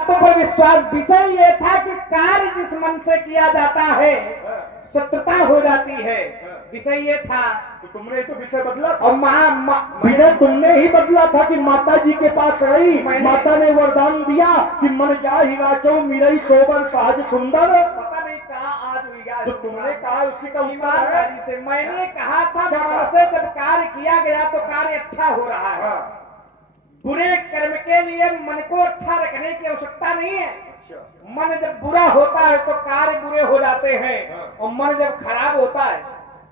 बातों पर विश्वास। विषय ये था कि कार्य जिस मन से किया जाता है शत्रुता हो जाती है। विषय ये था। तो तुमने तो विषय बदला था। और विषय तुमने ही बदला था कि माता जी के पास रही, माता ने वरदान दिया कि मन जा ही राचो मिरई सोबर सहज सुंदर। पता नहीं कहा आज हुई जो तुमने कहा उसी का उत्तर ईमानदारी है। से मैंने कहा था मन से जब कार्य किया गया तो कार्य अच्छा हो रहा है। बुरे कर्म के लिए मन को अच्छा रखने की आवश्यकता नहीं है। मन जब बुरा होता है तो कार्य बुरे हो जाते हैं, और मन जब खराब होता है,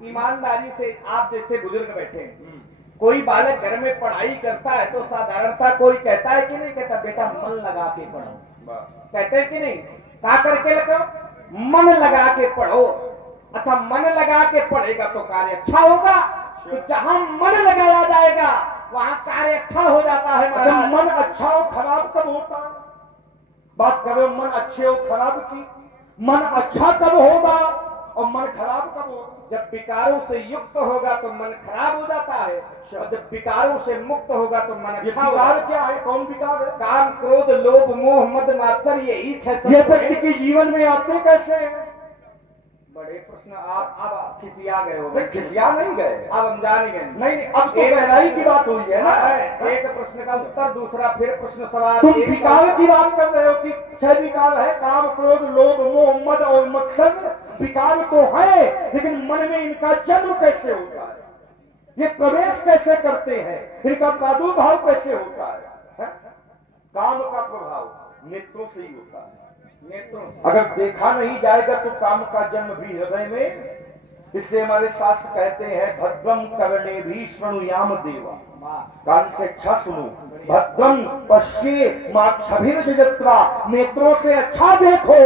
ईमानदारी से आप जैसे बुजुर्ग बैठे हैं, कोई बालक घर में पढ़ाई करता है तो साधारणता कोई कहता है कि नहीं कहता बेटा मन लगा के पढ़ो, कहते हैं कि नहीं? क्या करके लगाओ? मन लगा के पढ़ो। अच्छा, मन लगा के पढ़ेगा तो कार्य अच्छा होगा। तो जहां मन लगाया जाएगा वहां कार्य अच्छा हो जाता है। अच्छा, मन अच्छा और खराब कब होता है? बात करो मन अच्छे और खराब की। मन अच्छा कब होगा और मन खराब कब होगा? जब विकारों से युक्त होगा तो मन खराब हो जाता है, और जब विकारों से मुक्त होगा तो मन ये अच्छा हो विकार जाता है। क्या है? कौन विकार है? काम, क्रोध, लोभ, मोह, मद, मात्सर्य, यही छह ये व्यक्ति के जीवन में आते कैसे हैं? बड़े प्रश्न। आप अब खिसिया गए हो। खिसिया नहीं गए, अब हम जान गए। नहीं, अब तो गहराई की बात हुई है ना। एक प्रश्न का उत्तर, दूसरा फिर प्रश्न सवाल। तुम विकार की बात कर रहे हो कि छह विकार है, काम, क्रोध, लोभ, मोह, मद और मत्सर। विकार तो है, लेकिन मन में इनका जन्म कैसे होता है? ये प्रवेश कैसे करते हैं? इनका प्रादुर्भाव कैसे होता है? काम का प्रभाव नेत्रों से ही होता है। नेत्रों, अगर देखा नहीं जाएगा तो काम का जन्म भी हृदय में। इससे हमारे शास्त्र कहते हैं भद्रम करणे भी शृणुयाम देवा। कान से अच्छा सुनो। भद्रम पश्ये माक्षभिर्जत्वा, नेत्रों से अच्छा देखो।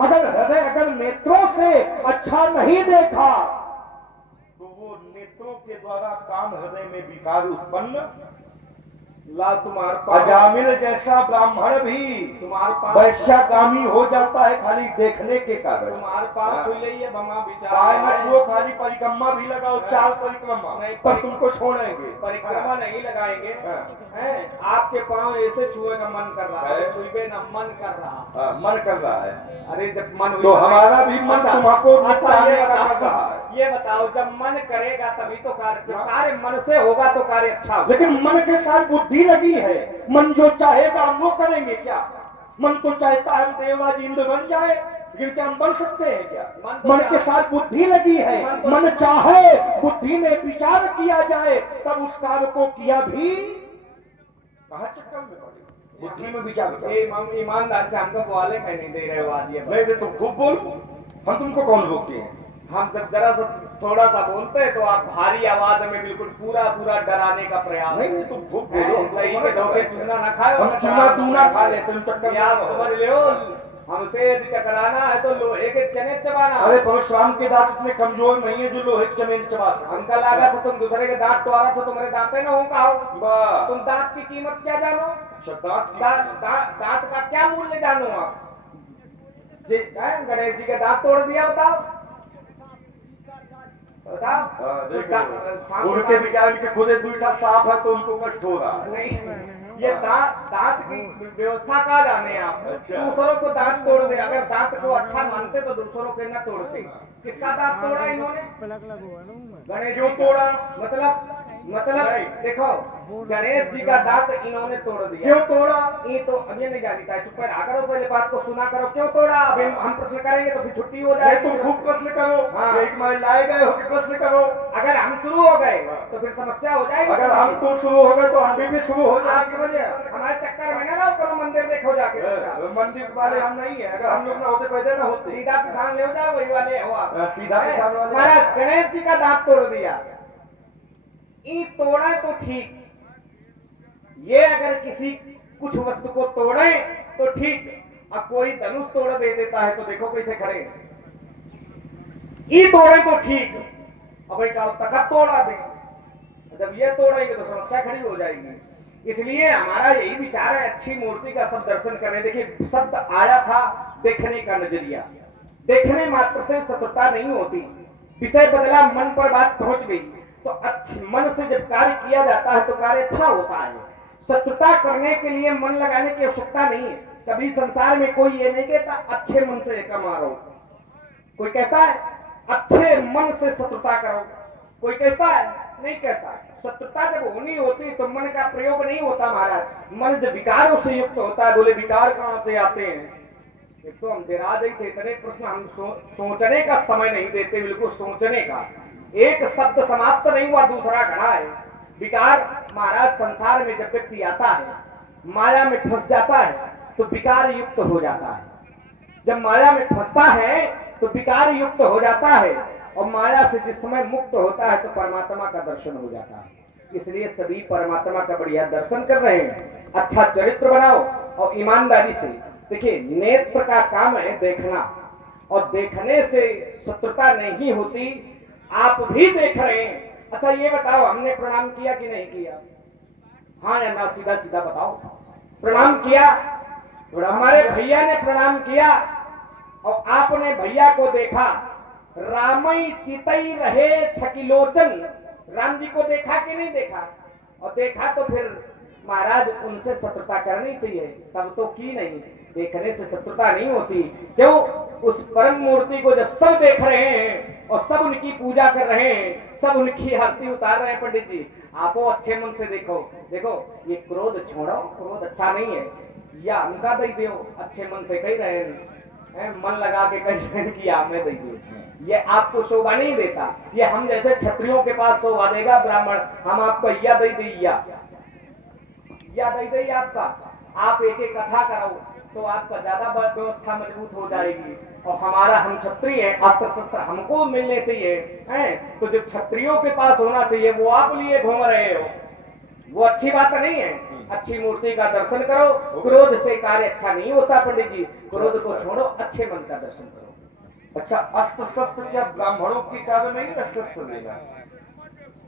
अगर नेत्रों से अच्छा नहीं देखा तो वो नेत्रों के द्वारा काम हृदय में विकार उत्पन्न। लाल तुम्हारे अजामिल जैसा ब्राह्मण भी तुम्हारे पास वैश्यागामी हो जाता है खाली देखने के कारण। तुम्हारे पास हुई है बमा विचार। पाए मत छुओ, खाली परिक्रमा भी लगाओ, 4 परिक्रमा नहीं, पर तुमको छोड़ेंगे। परिक्रमा नहीं लगाएंगे। हैं? आपके पांव ऐसे छुए का मन कर रहा है, छुए ना मन कर रहा। मन कर रहा है। अरे जब मन तो हमारा भी मन तुमको अच्छा, निपटाने का कर रहा है। ये बताओ, जब मन करेगा तभी तो कार्य, जब कार्य मन से होगा तो कार्य अच्छा होगा। लेकिन मन के साथ बुद्धि लगी है। मन जो चाहेगा हम वो करेंगे क्या? मन तो चाहता है हम देवराज इंद्र बन जाए, लेकिन क्या हम बन सकते हैं क्या? मन के साथ बुद्धि लगी है। मन चाहे, बुद्धि में विचार किया जाए, तब उस कार्य को किया भी कहा चक्कर में पड़े। बुद्धि में विचार करो। ईमानदार से हमको बोले कहीं नहीं दे रहे हो आज। ये नहीं, तुम खूब बोलो, हम तुमको कौन रोके हैं? हम जब जरा सा थोड़ा सा बोलते हैं तो आप भारी आवाज में बिल्कुल पूरा डराने का प्रयास। नहीं, तुम खूब बोलो। सही के धोखे चूना ना खाए, हम चूना दूना खा लेते हैं, चक्कर आप समझ लो। हमसे यदि टकराना है तो लोहे के चने चबाना। अरे परशुराम के दांत इतने कमजोर नहीं है जो लोहे के चमेन चबा सके। हमका लगा था तुम दूसरे के दांत टोरा तो तुम्हारे दांते ना हो का। तुम दांत की कीमत क्या जानो? दांत का क्या मूल्य जानो आप? जी गणेश जी के दांत तोड़ दिया, बताओ बताओ। उनके विचार के खुदे दूसरा साफ है तो उनको कष्ट हो रहा है। नहीं, ये दांत की व्यवस्था कहा जाने आप। दूसरों को दांत तोड़ दे। अगर दांत को अच्छा मानते तो दूसरों के न तोड़ते। किसका दांत तोड़ा इन्होंने? गणेश क्यों तोड़ा? मतलब देखो, गणेश जी का दांत इन्होंने तोड़ दिया। क्यों तोड़ा? ये तो अभी नहीं जानता है। चुप रहा करो, पहले बात को सुना करो। क्यों तोड़ा? अभी हम प्रश्न करेंगे तो फिर छुट्टी हो जाएगी। तुम खूब प्रश्न करो। हाँ। एक माइल लाए गए हो कि प्रश्न करो। अगर हम शुरू हो गए तो फिर समस्या हो जाएगी। अगर हम तुम शुरू हो गए तो हम भी शुरू हो जाएंगे। हमारे चक्कर में ना करो, मंदिर देखो जाके। मंदिर वाले हम नहीं है। अगर हम लोग ना होते पैदल ना होते। सीधा किसान ले जाओ, वही वाले हो आप। सीधा किसान वाले। महाराज गणेश जी का दांत तोड़ दिया, ये तोड़ा तो ठीक। ये अगर किसी कुछ वस्तु को तोड़े तो ठीक। अब कोई धनुष तोड़ दे देता है तो देखो कैसे खड़े। ये तोड़े तो ठीक, अब एक तखत तोड़ा दे, जब ये तोड़ेंगे तो समस्या खड़ी हो जाएगी। इसलिए हमारा यही विचार है, अच्छी मूर्ति का सब दर्शन करें। देखिए, शब्द आया था देखने का नजरिया। देखने मात्र से शत्रुता नहीं होती। विषय बदला, मन पर बात पहुंच गई तो अच्छे मन से जब कार्य किया जाता है तो कार्य अच्छा होता है। शत्रुता करने के लिए मन लगाने की आवश्यकता नहीं है। कभी संसार में कोई ये नहीं कहता अच्छे मन से कमा रहो, कोई कहता है अच्छे मन से शत्रुता करो, कोई कहता है नहीं कहता। शत्रुता जब होनी होती तो मन का प्रयोग नहीं होता महाराज। मन जब विकारों से युक्त होता है, बोले विकार कहां से आते हैं? एक तो हम डेरा देते इतने प्रश्न, हम सोचने का समय नहीं देते, बिल्कुल सोचने का। एक शब्द समाप्त नहीं हुआ दूसरा खड़ा है। विकार महाराज संसार में जब व्यक्ति आता है, माया में फंस जाता है तो विकार युक्त हो जाता है। जब माया में फंसता है तो विकार युक्त हो जाता है, और माया से जिस समय मुक्त होता है तो परमात्मा का दर्शन हो जाता है। इसलिए सभी परमात्मा का बढ़िया दर्शन कर रहे हैं। अच्छा चरित्र बनाओ और ईमानदारी से। देखिए, नेत्र का काम है देखना, और देखने से शत्रुता नहीं होती। आप भी देख रहे हैं। अच्छा ये बताओ, हमने प्रणाम किया कि नहीं किया? हाँ या ना, सीधा सीधा बताओ। प्रणाम किया? हमारे भैया ने प्रणाम किया और आपने भैया को देखा। रामई चितई रहे थकिलोचन, राम जी को देखा कि नहीं देखा? और देखा तो फिर महाराज उनसे शत्रुता करनी चाहिए, तब तो की नहीं। देखने से शत्रुता नहीं होती। क्यों? उस परम मूर्ति को जब सब देख रहे हैं और सब उनकी पूजा कर रहे हैं, सब उनकी आरती उतार रहे हैं, पंडित जी आपो अच्छे मन से देखो। देखो ये क्रोध छोड़ो, क्रोध अच्छा नहीं है, या उनका दई दो अच्छे मन से कह रहे हैं, मन लगा के कह रहे हैं कि हमें दई दो। ये आपको शोभा नहीं देता। ये हम जैसे क्षत्रियों के पास शोभा देगा ब्राह्मण, हम आपको या दई दे या दई दे आपका। आप एक एक कथा कराओ तो आपका ज्यादा व्यवस्था मजबूत हो जाएगी। और हमारा, हम क्षत्रिय है, अस्त्र शस्त्र हमको मिलने चाहिए हैं, तो जो क्षत्रियों के पास होना चाहिए वो आप लिए घूम रहे हो, वो अच्छी बात नहीं है। अच्छी मूर्ति का दर्शन करो। क्रोध से कार्य अच्छा नहीं होता पंडित जी, क्रोध को छोड़ो, अच्छे मन का दर्शन करो। अच्छा, अस्त्र शस्त्र क्या ब्राह्मणों की कार्य नहीं है? शस्त्र लेना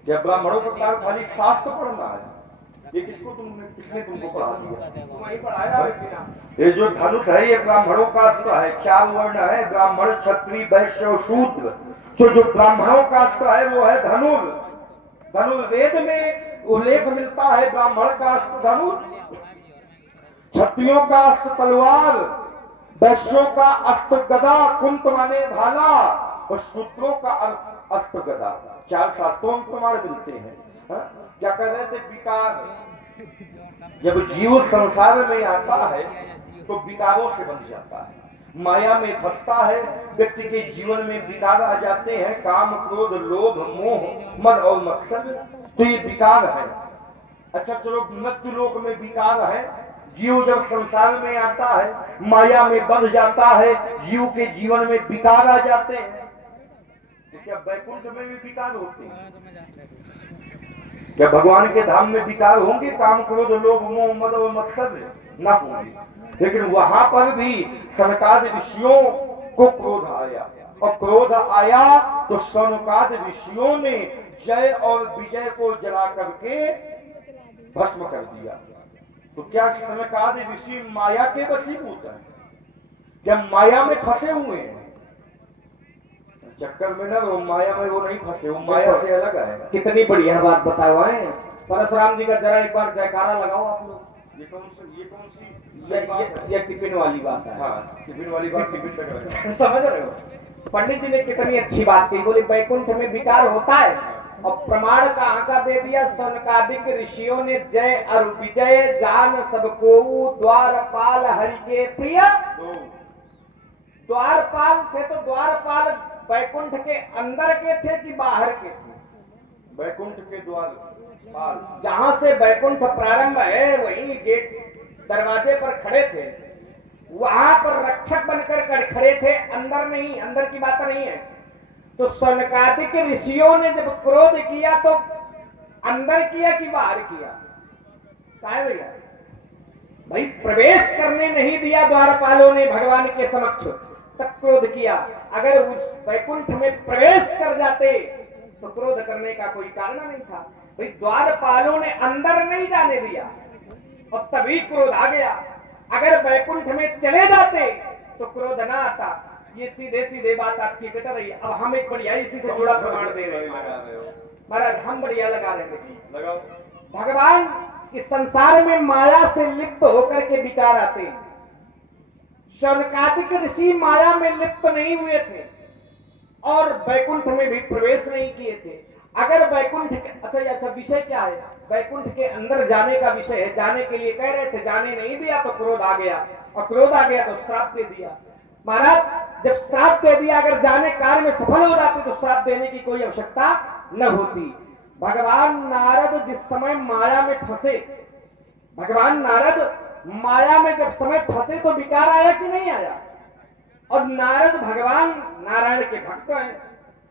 क्या ब्राह्मणों का कार्य खाली शास्त्र पढ़ना है? ये किसने तुमको पढ़ा दिया? वही पढ़ाया। ये जो धनुष है ये ब्राह्मणों का अस्त्र है। 4 वर्ण है, ब्राह्मण क्षत्रिय वैश्य और शूद्र। जो ब्राह्मणों का अस्त्र है वो है धनुष। धनुर्वेद में उल्लेख मिलता है ब्राह्मण का अस्त्र धनुष, क्षत्रियों का अस्त्र तलवार, वैश्यों का अस्त्र गदा, कुंत माने भाला, और शूद्रों का अस्त्र गदा। 4 शास्त्रों में प्रमाण मिलते हैं। क्या कह रहे थे? विकार। जब जीव संसार में आता है तो विकारों से बन जाता है, माया में फंसता है। व्यक्ति के जीवन में विकार आ जाते हैं, काम क्रोध लोभ मोह मद और मत्सर, तो ये विकार है। अच्छा चलो, मृत्यु लोक में विकार है। जीव जब संसार में आता है, माया में बंध जाता है, जीव के जीवन में विकार आ जाते हैं। क्या वैकुंठ में भी विकार होते हैं? क्या भगवान के धाम में विकार होंगे? काम क्रोध लोभ मोह मद और मत्सर न होंगे। लेकिन वहां पर भी सनकादि ऋषियों को क्रोध आया, और क्रोध आया तो सनकादि ऋषियों ने जय और विजय को जला करके भस्म कर दिया। तो क्या सनकादि ऋषि माया के वशीभूत हैं? क्या माया में फंसे हुए हैं? चक्कर में ना, वो माया में वो नहीं फंसे, वो माया से अलग है। कितनी बढ़िया बात बताओ है परशुराम जी का। जरा एक बार जयकारा लगाओ आप लोग। ये कौन सी ये टिफिन वाली बात है। हाँ, टिफिन वाली बात टिफिन तक समझ रहे हो? पंडित जी ने कितनी अच्छी बात की। बोले वैकुंठ में विकार होता है, और प्रमाण कहाँ का दे दिया? सनकादिक ऋषियों ने जय और विजय जान सबको, द्वारपाल हरि के प्रिय। द्वारपाल थे तो द्वारपाल वैकुंठ के अंदर के थे कि बाहर के थे? वैकुंठ के द्वारपाल, जहां से वैकुंठ प्रारंभ है वही गेट दरवाजे पर खड़े थे, वहां पर रक्षक बनकर खड़े थे, अंदर नहीं। अंदर की बात नहीं है। तो सनकादिक ऋषियों ने जब क्रोध किया तो अंदर किया कि बाहर किया? क्या भैया? भाई प्रवेश करने नहीं दिया द्वारपालों ने भगवान के समक्ष, तब क्रोध किया। अगर उस वैकुंठ में प्रवेश कर जाते तो क्रोध करने का कोई कारण नहीं था। भाई द्वारपालों ने अंदर नहीं जाने दिया और तभी क्रोध आ गया। अगर वैकुंठ में चले जाते तो क्रोध ना आता। ये सीधे सीधे बात आपकी कट रही है। अब हम एक बढ़िया इसी से जुड़ा प्रमाण दे रहे हैं महाराज, हम बढ़िया लगा रहे थे। लगाओ। भगवान इस संसार में माया से लिप्त होकर के विकार आते हैं। शौनकादिक ऋषि माया में लिप्त नहीं हुए थे और वैकुंठ में भी प्रवेश नहीं किए थे। अगर वैकुंठ अच्छा विषय क्या है? वैकुंठ के अंदर जाने का विषय है। जाने के लिए कह रहे थे, जाने नहीं दिया तो क्रोध आ गया, और क्रोध आ गया तो श्राप दे दिया। महाराज जब श्राप दे दिया, अगर जाने कार्य में सफल हो जाते तो श्राप देने की कोई आवश्यकता न होती। भगवान नारद जिस समय माया में फंसे, भगवान नारद माया में जब समय फंसे तो विकार आया कि नहीं आया? और नारद भगवान नारायण के भक्त हैं,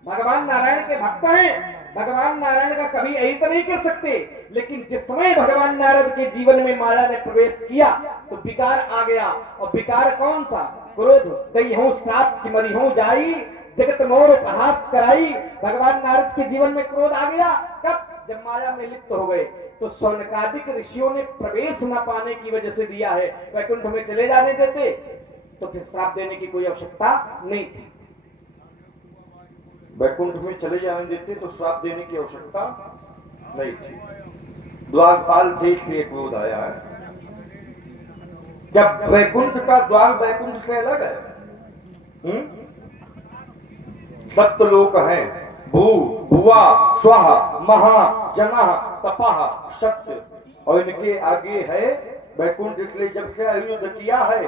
भगवान नारायण के भक्त हैं। भगवान नारायण का कभी यही तो नहीं कर सकते, लेकिन जिस समय भगवान नारद के जीवन में माया ने प्रवेश किया तो विकार आ गया। और विकार कौन सा? क्रोध। कई हूं श्राप की मरी हूं जाई, जगत मोर उपहास कराई। भगवान नारद के जीवन में क्रोध आ गया कब? जब माया में लिप्त हो गए। तो शौनकादिक ऋषियों ने प्रवेश न पाने की वजह से दिया है। वैकुंठ में चले जाने देते तो फिर श्राप देने की कोई आवश्यकता नहीं थी। वैकुंठ में चले जाने देते तो श्राप देने की आवश्यकता नहीं थी। द्वारपाल थे इसलिए क्रोध आया है। जब वैकुंठ का द्वार वैकुंठ से अलग है। सप्तलोक है, भू भुआ स्वः महा जनः तपः सत्य, और इनके आगे है वैकुंठ। इसलिए जब से युद्ध किया है,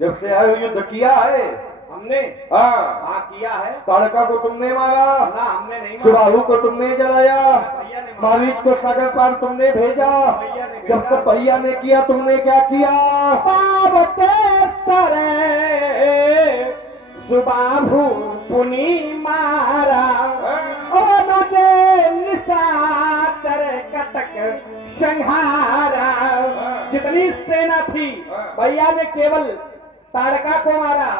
जब से युद्ध किया है हमने, हाँ किया है। ताड़का को तुमने मारा ना, हमने नहीं मारा। सुबाहु को तुमने जलाया, भैया ने मारा। मारीच को सागर पार तुमने भेजा। भैया ने भेजा। जब सब भैया ने किया तुमने क्या किया? सुबाहु पुनि मारा, और मुझे निशाचर कटक संहारा। जितनी सेना थी भैया ने केवल ताड़का को मारा,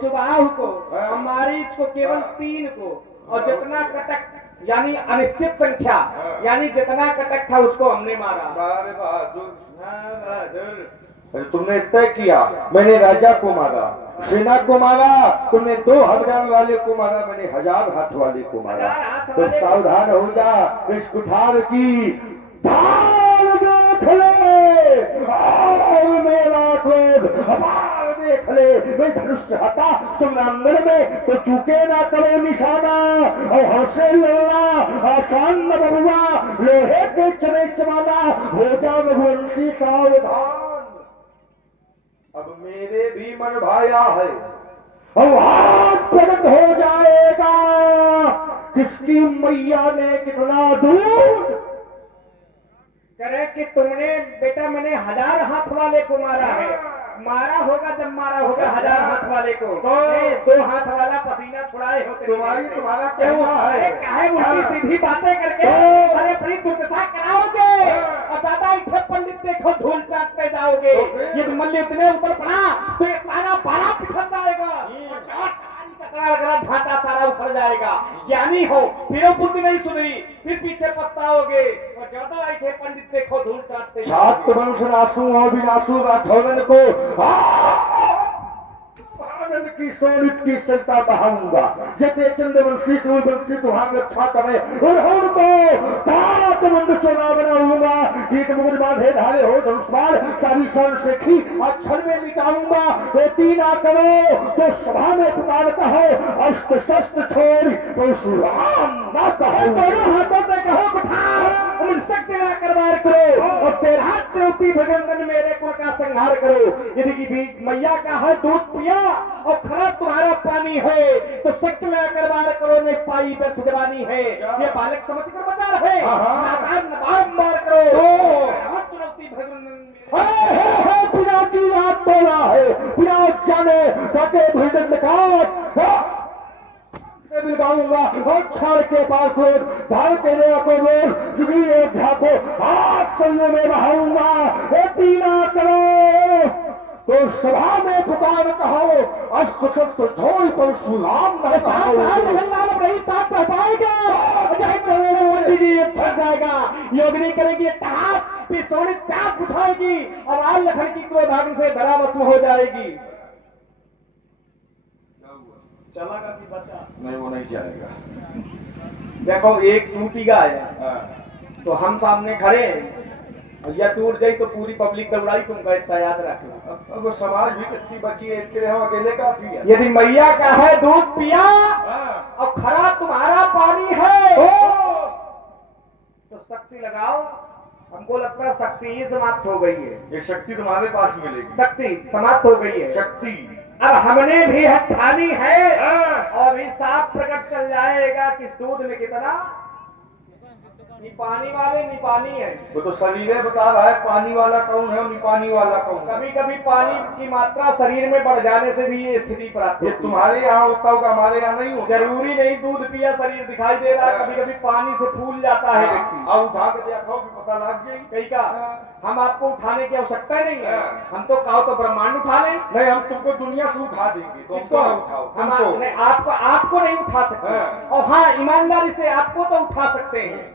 सुबाहु को, और मारीच को केवल 3 को, और जितना कटक यानी अनिश्चित संख्या यानी जितना कटक था उसको हमने मारा। बहादुर, तुमने तय किया, मैंने राजा को मारा, सेना को मारा, तुमने 2000 वाले को मारा, मैंने 1000 हाथ वाले को मारा। तो सावधान हो जा, इस कुठार की ढाल देख ले, और मेरा क्रोध अपार देख ले। मैं धनुष हटा संग्रामगढ़ में तो चूके ना करो निशाना, और हमसे लड़ना आसान न बबुआ, लोहे के चने चबाना, हो जा रघुवंशी सावधान। अब मेरे भी मन भाया है, अब हाथ प्रकट हो जाएगा, किसकी मैया ने कितना दूध। करे कि तुमने बेटा मैंने 1000 हाथ वाले को मारा है। मारा होगा जब मारा होगा 1000 हाथ वाले को, 2 हाथ वाला पसीना छुड़ाए हो तुम्हारा कहना है। काहे उल्टी सीधी बातें करके अरे अपनी दुर्दशा कराओगे, और ज्यादा इधर पंडित देखो धूल चाटते जाओगे। ये मल्ल इतने ऊपर पड़ा तो ये पारा बारा पिछड़ जाएगा, ढांचा सारा उखड़ जाएगा। ज्ञानी हो फिर बुद्धि नहीं सुधरी, फिर पीछे पछताओगे, और ज्यादा ऐसे पंडित देखो धूल चाटते। छात्र वंश नासू और विनाशु राठौरन को आनंद की सोनित की सलता बहाऊंगा। जते चंद्रवंशी सूर्यवंशी तुहार रक्षा करे, और उनको तात मंद सोना बनाऊंगा। कीट मुकुट बांधे धारे हो धनुष्मान, सारी सन शेखी अक्षर में मिटाऊंगा। बेटी ना करो तो सभा में पुकार कहो, अस्त्र शस्त्र छोड़ परशुराम ना कहो। दोनों हाथों से कहो कुठार, शक्ति ना करवार करो, और 13 चौथी भगवंतन मेरे कुल का संहार करो। यदि की मैया का है दूध पिया और खरा तुम्हारा पानी है, तो शक्ति ना करवार करो, नहीं पाई व्यर्थ जवानी है। ये बालक समझ कर बचा रहे, नाकार नवाब मार करो। चुनौती भगवंतन बिना की याद तोड़ा है, बिना जाने जाके भूल निकाल बिगाऊंगा, और छाड़ के पास को धार के ले को बोल जुगी योद्धा को हाथ संयोग में बहाऊंगा। बेटी ना करो तो सभा में पुकार कहो, अस्त्र शस्त्र छोड़ परशुराम ना कहो। साथ रह पाएगा, जाएगा योगिनी करेगी टाप, फिर सोने टाप उठाएगी, और आल लखन की क्रोधाग्नि से धराभस्म हो जाएगी। चलागा कि बचा? नहीं, वो नहीं जाएगा। देखो एक टूटी गाय है, तो हम सामने खड़े हैं, या टूट गई तो पूरी पब्लिक दौड़ाई तुमका, इतना याद रखना। अब वो समाज भी कितनी बची है, इसके लिए हम अकेले काफी है। यदि मैया का है दूध पिया हाँ। और खरा तुम्हारा पानी है तो शक्ति लगाओ। हमको लगता है शक्ति ही समाप्त हो गई है। ये शक्ति तुम्हारे पास मिलेगी। शक्ति समाप्त हो गई है। शक्ति अब हमने भी ठानी है हाँ। और भी साफ प्रकट चल जाएगा कि दूध में कितना नी पानी वाले नी पानी है। वो तो शरीर बता रहा है पानी वाला कौन है और निपानी वाला कौन है। कभी कभी पानी की मात्रा शरीर में बढ़ जाने से भी ये स्थिति प्राप्त ये होती है। तुम्हारे यहाँ होता होगा, हमारे यहाँ नहीं होता। जरूरी नहीं दूध पिया शरीर दिखाई दे रहा है, कभी कभी पानी से फूल जाता है व्यक्ति। अब उठा के देखो भी पता लग जाएगी। कई का हम आपको उठाने की आवश्यकता नहीं है, हम तो कहो तो ब्रह्मांड उठा लें। नहीं, हम तुमको दुनिया से उठा देंगे, तुमको किसको? ना उठाओ। हम तुमको। नहीं, आपको नहीं उठा सकते। और हाँ, ईमानदारी से आपको तो उठा सकते हैं,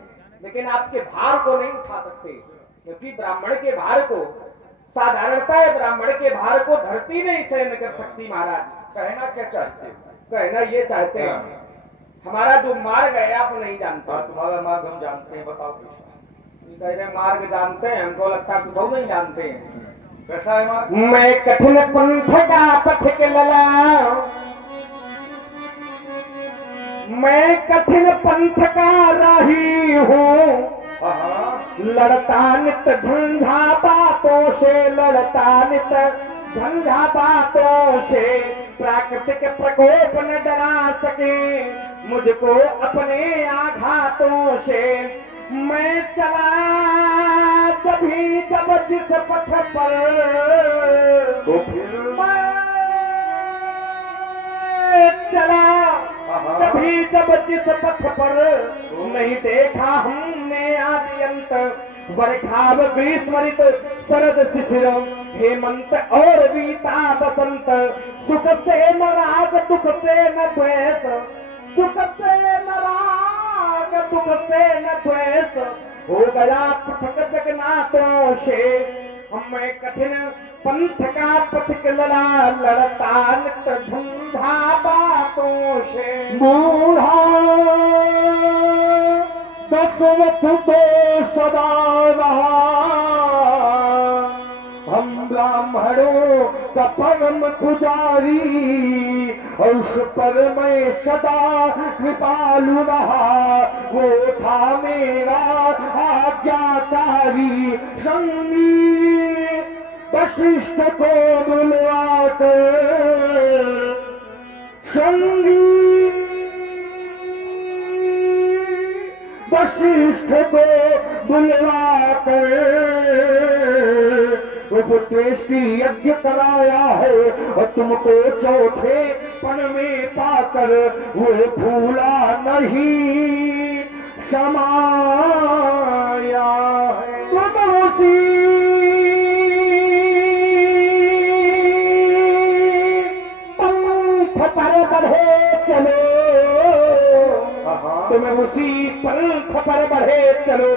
लेकिन आपके भार को नहीं उठा सकते, क्योंकि ब्राह्मण के भार को साधारणतः ब्राह्मण के भार को धरती नहीं सहन कर सकती। महाराज कहना क्या चाहते हो? कहना ये चाहते हैं हमारा जो मार्ग है आप नहीं जानते। हाँ, तुम्हारा मार्ग हम जानते हैं, बताओ कैसा कह रहे मार्ग जानते हैं, हमको लगता है कुछ नहीं जानते हैं। कैसा है मार्ग? मैं कठिन पंथ का पथिक लला, मैं कठिन पंथ का राही हूँ, लड़ता नित झंझा बातों से, लड़ता नित झंझा बातों से, प्राकृतिक प्रकोप न डरा सके मुझको अपने आघातों से। मैं चला जभी जब जिस पथ पर, तो फिर मैं चला जभी जब जिस पथ पर, नहीं देखा हमने आदि अंत, वर्षा ग्रीष्म ऋतु शरद शिशिर हेमंत और बीता बसंत, सुख से न राग दुख से न द्वेष, सुख से न राग दुख से न द्वेष, हो गया पृथक जगन्नाथों से। मैं कठिन पंथ का पथिक लड़ा, लड़ता नित झंझा बातों से। बूढ़ा दसवत तो सदा रहा, हम ब्राह्मणों का परम पुजारी, उस पर मैं सदा कृपालु रहा, वो था मेरा आज्ञाकारी संगी। वशिष्ठ को बुलवाकर संगी, वशिष्ठ को बुलवाकर उपदेष्टि यज्ञ कराया है, और तुमको चौथे पन में पाकर वो भूला नहीं समाया है। तुम उसी पंथ पर बढ़े चलो, तुम उसी पंथ पर बढ़े चलो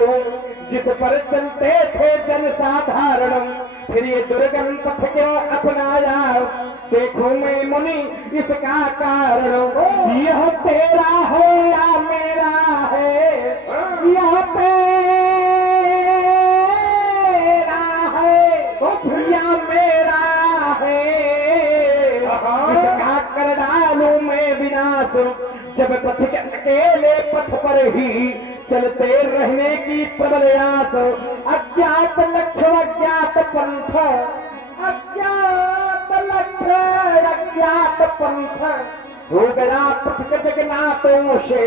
जिस पर चलते थे जन साधारण, फिर ये दुर्गम पथ क्यों अपनाया, देखो मैं मुनि इसका कारण। यह तेरा है या मेरा है, यह तेरा है या मेरा है, इसका कर डालूं मैं विनाश, जब पथ के अकेले पथ पर ही चलते रहने की प्रबल आस। अज्ञात लक्ष्य अज्ञात पंथ, अज्ञात लक्ष्य अज्ञात पंथ, हो गया पथ के जगन्नाथों से।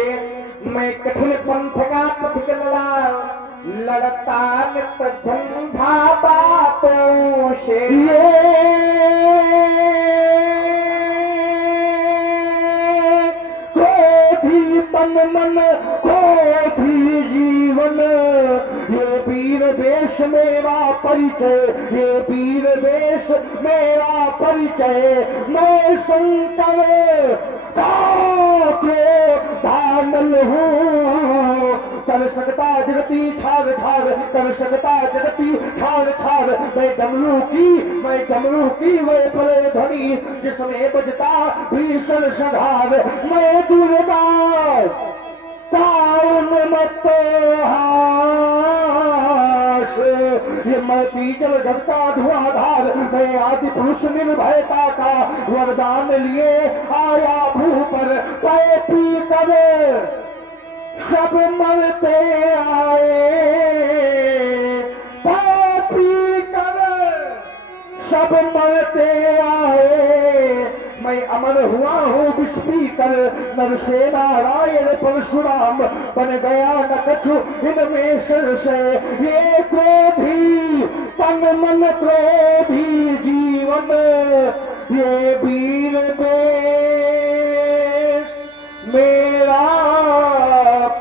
मैं कठिन पंथ का पथिक लड़ा, लड़ता नित झंझा बातों से। तन मन क्रोधी जीवन, ये वीर वेश मेरा परिचय, ये वीर वेश मेरा परिचय। मैं शंकर का दानल हूँ, कर सकता जगती छाग छाग, कर सकता जगती छाग छाग। मैं डमरू की वह बड़े ध्वनि, जिसमें बजता भीषण संहार। मैं दुर्गा काउन मत हास, ये मरती जल जगता धुआंधार, मैं आदि पुरुष निर्भयता का वरदान लिए आया भू पर, पाए पी कर सब मरते आए, पाए पी कर सब मरते आए, मैं अमर हुआ हूँ विष पी कर, नरसेना नारायण परशुराम बन गया न कछु इनमें से, ये क्रोधी तन मन क्रोधी जीवन, ये वीर वेश मेरा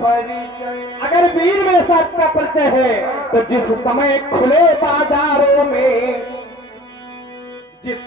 परिचय। अगर वीर में सबका परिचय है तो जिस समय खुले बाजारों में, जिस